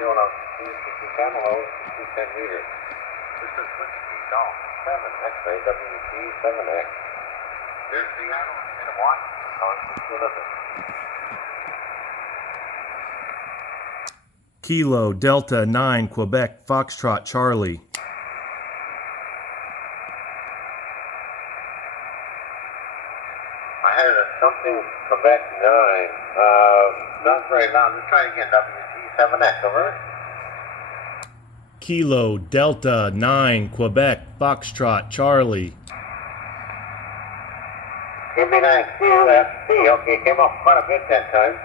fuel on 210 low, 210 meters. This is Whiskey Golf 7 X-ray WT7X. There's Seattle in a watch. Kilo Delta 9 Quebec Foxtrot Charlie. I had something Quebec 9. Not very loud. Let's try again. WT7X, over. Kilo Delta 9 Quebec Foxtrot Charlie. McDill AFB. Okay, came off quite a bit that time.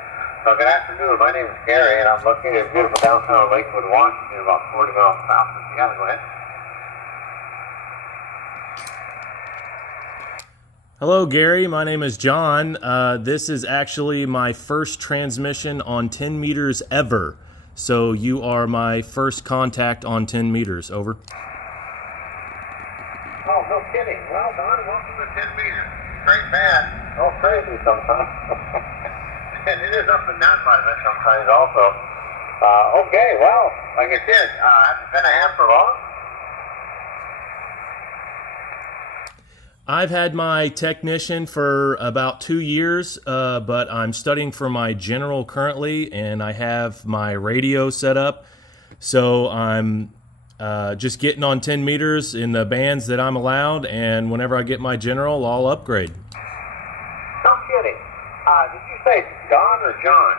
So good afternoon. My name is Gary, and I'm located in beautiful downtown Lakewood, Washington, about 40 miles south of Seattle. Go ahead. Hello, Gary. My name is John. This is actually my first transmission on 10 meters ever. So you are my first contact on 10 meters. Over. Oh, no kidding. Well done. Welcome to 10 meters. Great man. Oh, crazy sometimes. And it is up and down by that sometimes also. Okay, well, like I said, have you been a ham for long? I've had my technician for about 2 years, but I'm studying for my general currently, and I have my radio set up. So I'm just getting on 10 meters in the bands that I'm allowed, and whenever I get my general, I'll upgrade. No kidding. Did you say Don or John?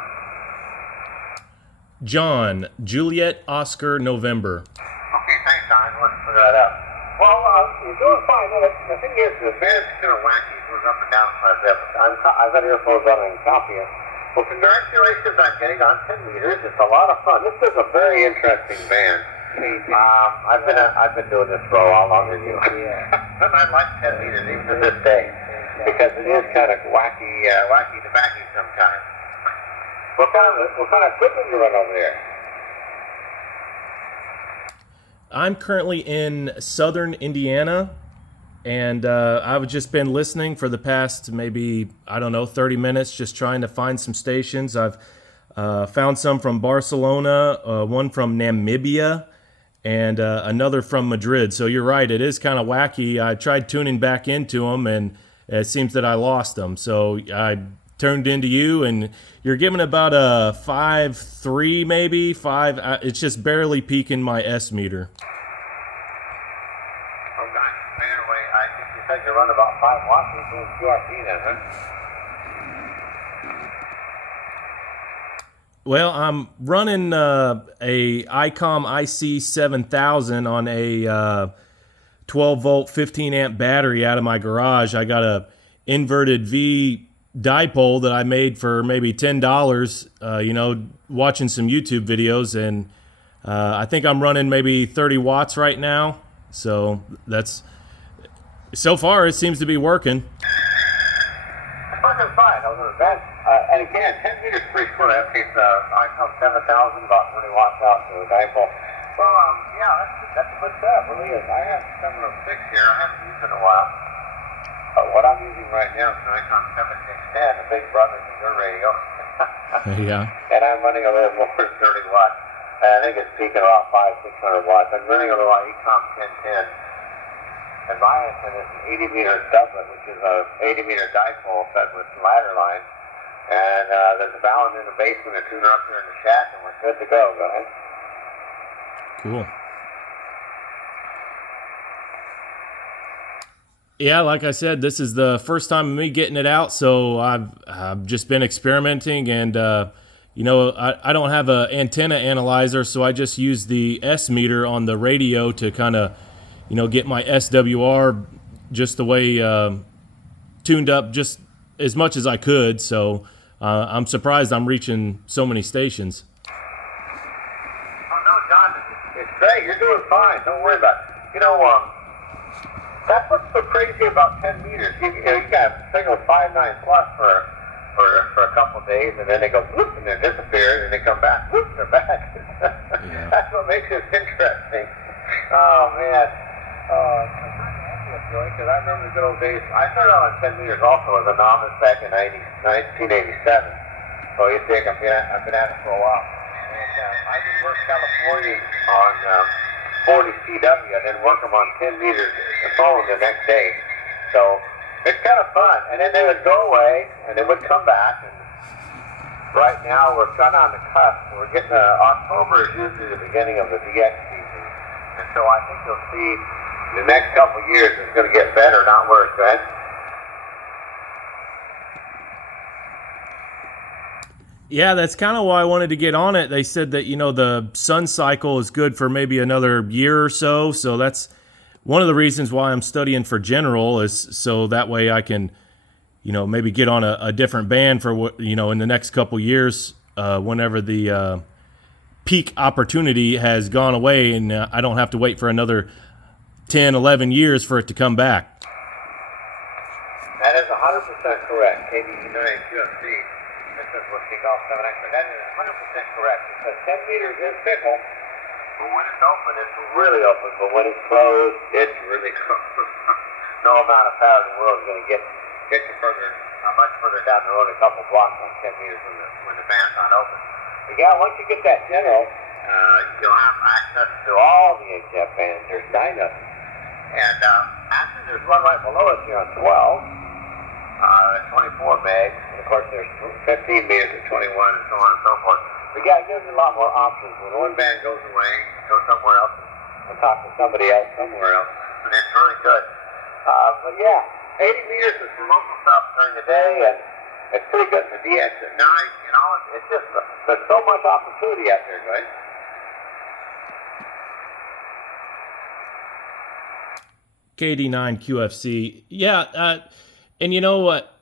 John, Juliet, Oscar, November. Okay, thanks, Don. Let's figure that out. Well, you're doing fine. The thing is, the band's kind of wacky. It goes up and down quite a bit. I've got earphones on and copy it. Well, congratulations on getting on 10 meters. It's a lot of fun. This is a very interesting band. I've been doing this for a lot longer than you. And I like 10 meters even to this day because it is kind of wacky tobacco sometimes. What kind of equipment you run over there? I'm currently in southern Indiana, and I've just been listening for the past maybe, 30 minutes, just trying to find some stations. I've found some from Barcelona, one from Namibia, and another from Madrid. So you're right, it is kind of wacky. I tried tuning back into them, and it seems that I lost them. So I turned into you, and you're giving about a 5.3 maybe 5. It's just barely peaking my S meter. Oh gosh, anyway, I think you said you run about 5 watts and doing QRP then, huh? Well, I'm running a ICOM IC-7000 on a 12 volt 15 amp battery out of my garage. I got a inverted V dipole that I made for maybe $10, watching some YouTube videos, and I think I'm running maybe 30 watts right now. So so far it seems to be working. It's working fine. I was in a bed. And again, 10 meters per square. That takes ICOM 7000, about 30 watts out to a dipole. Well, that's a good setup. It really is. I have 706 here. I haven't used it in a while. What I'm using right now is an ICOM 7610, the big brother to your radio. Yeah. And I'm running a little more than 30 watts. And I think it's peaking about 500-600 watts. I'm running a little ICOM 1010. And my instrument is an 80 meter doublet, which is a 80 meter dipole fed with ladder lines. And there's a balun in the basement, a tuner up here in the shack, and we're good to go. Go ahead. Cool. Yeah, like I said, this is the first time of me getting it out, so I've just been experimenting, and I don't have an antenna analyzer, so I just use the S meter on the radio to kind of, get my SWR just the way tuned up just as much as I could. So I'm surprised I'm reaching so many stations. Oh no, John, it's great. You're doing fine. Don't worry about it. That's what's so crazy about 10 meters. You got a signal 5.9 plus for a couple of days, and then they go whoop, and they disappear, and they come back, whoop, they're back. Yeah. That's what makes it interesting. Oh man. Because I remember the good old days. I started out on 10 meters also as a novice back in 1987. So you think I've been at it for a while. I can work California on 40 CW and then work them on 10 meters of phone the next day. So it's kind of fun. And then they would go away and they would come back. And right now we're kind of on the cusp. We're getting October is usually the beginning of the DX season. And so I think you'll see the next couple of years it's going to get better, not worse, right? Yeah, that's kind of why I wanted to get on it. They said that, the sun cycle is good for maybe another year or so. So that's one of the reasons why I'm studying for general, is so that way I can, maybe get on a different band for what, in the next couple years, whenever the peak opportunity has gone away and I don't have to wait for another 10, 11 years for it to come back. That is 100% correct. KD9 QFC. This is what we call 7X. That is 100% correct. Because 10 meters is fickle, but when it's open, it's really open. But when it's closed, it's really closed. No amount of power in the world is going to get you further, much further down the road, a couple blocks on 10 meters when the band's not open. But yeah, once you get that general, you'll have access to all the HF bands. There's 9 of them. And actually, there's one right below us here on 12. 24 meg, and of course there's 15 meters at 21 and so on and so forth. But yeah, it gives you a lot more options. When one band goes away, go somewhere else and talk to somebody else somewhere else. And it's really good. But yeah, 80 meters is for local stuff during the day, and it's pretty good for DX at night. It's just, there's so much opportunity out there, guys. KD9 QFC. Yeah, and you know what?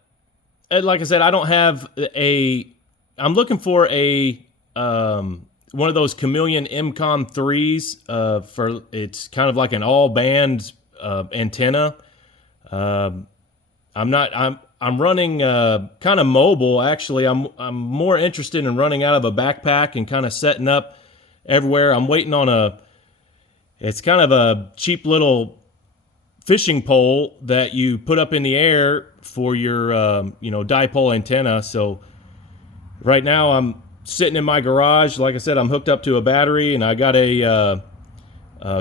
Like I said, I don't have I'm looking for one of those Chameleon MCOM 3s. It's kind of like an all band antenna. I'm running kind of mobile. Actually, I'm more interested in running out of a backpack and kind of setting up everywhere. I'm waiting on it's kind of a cheap little fishing pole that you put up in the air for your dipole antenna. So right now I'm sitting in my garage. Like I said, I'm hooked up to a battery, and I got a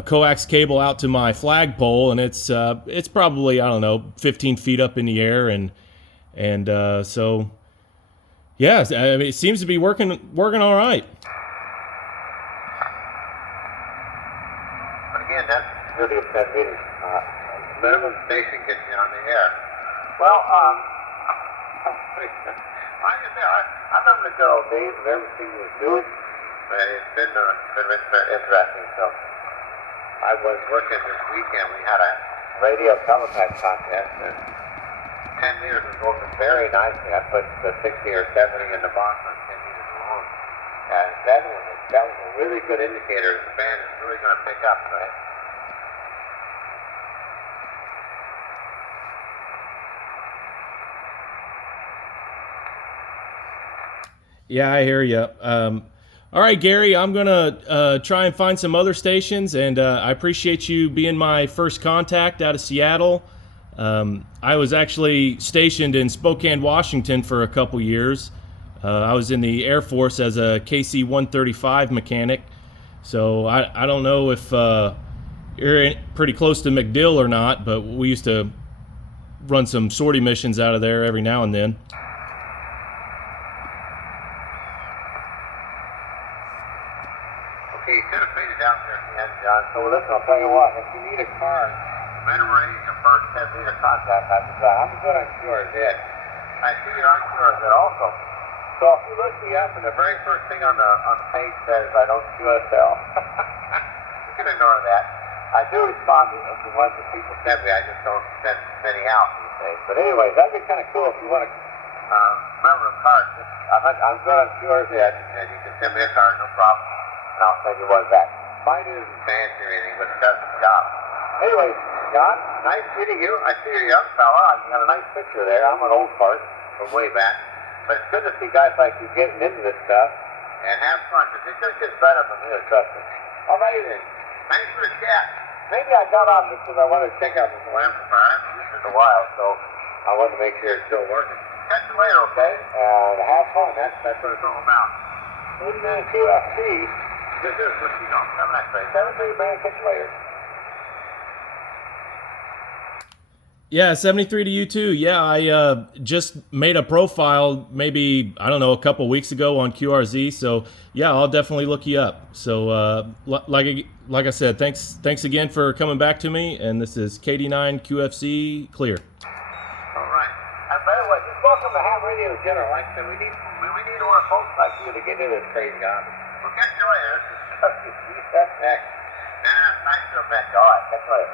coax cable out to my flagpole, and it's probably, I don't know, 15 feet up in the air, and so yeah, I mean, it seems to be working all right. But again, that's really a 10 meters. Minimum station gets you on the air. Well, like I said, I remember the good old days when everything was new. It's been interesting. So I was working this weekend. We had a radio teletype contest, and 10 meters was working very nicely. I put the 60 or 70 in the box on 10 meters alone. And that was a really good indicator that the band is really going to pick up, right? Yeah, I hear you. All right, Gary, I'm going to try and find some other stations, and I appreciate you being my first contact out of Seattle. I was actually stationed in Spokane, Washington for a couple years. I was in the Air Force as a KC-135 mechanic, so I don't know if you're pretty close to McDill or not, but we used to run some sortie missions out of there every now and then. Okay, you could have faded out there at the end, John. So listen, I'll tell you what, if you need a car, better raise your first 10 meter contact. I'm good on QRZ. I see you're on QRZ also. So if you look me up and the very first thing on the page says I don't QSL, you can ignore that. I do respond to the ones that people send me. I just don't send many out these days. But anyways, that'd be kind of cool if you want to remember a card. I'm good on QRZ, and you can send me a card, no problem. And I'll send you one back. Mine isn't fancy or anything, but it does the job. Anyways, John, nice meeting you. I see you're a young fella. You got a nice picture there. I'm an old fart from way back. But it's good to see guys like you getting into this stuff and have fun, because it just gets better from here, trust me. All righty then. Thanks for the chat. Maybe I got on this because I wanted to check out this amplifier. I haven't used it in a while, so I wanted to make sure it's still working. Catch you later, okay? And have fun. That's what it's all about. QFC. This is Machino. 7 man, catch you later. Yeah, 73 to you too. Yeah, I just made a profile maybe, I don't know, a couple weeks ago on QRZ. So yeah, I'll definitely look you up. So like I said, thanks again for coming back to me. And this is KD9 QFC clear. All right. And by the way, just welcome to Ham Radio in general. Like I said, we need more folks like you to get into this crazy hobby. We'll catch you later. That's next. Nice to have met you. All right, catch you later.